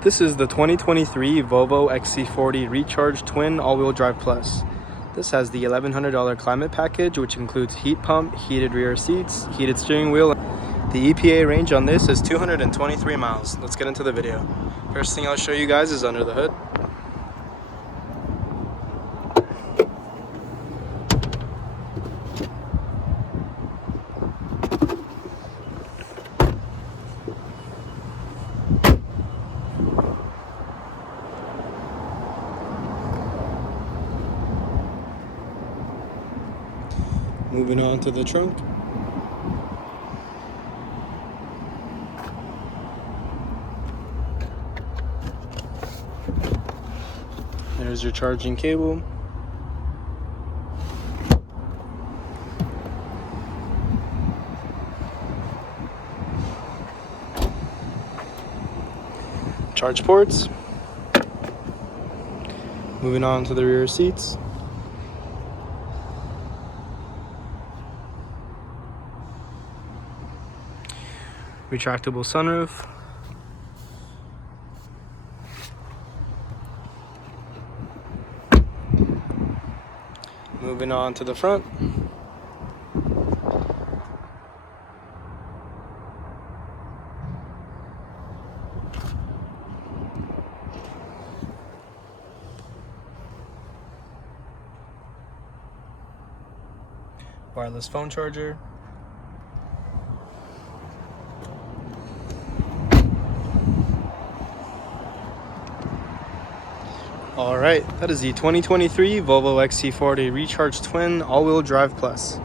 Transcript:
This is the 2023 Volvo XC40 Recharge Twin All-Wheel Drive Plus. This has the $1,100 climate package, which includes heat pump, heated rear seats, heated steering wheel. The EPA range on this is 223 miles. Let's get into the video. First thing I'll show you guys is under the hood. Moving on to the trunk. There's your charging cable. Charge ports. Moving on to the rear seats. Retractable sunroof. Moving on to the front. Wireless phone charger. Alright, that is the 2023 Volvo XC40 Recharge Twin All-Wheel Drive Plus.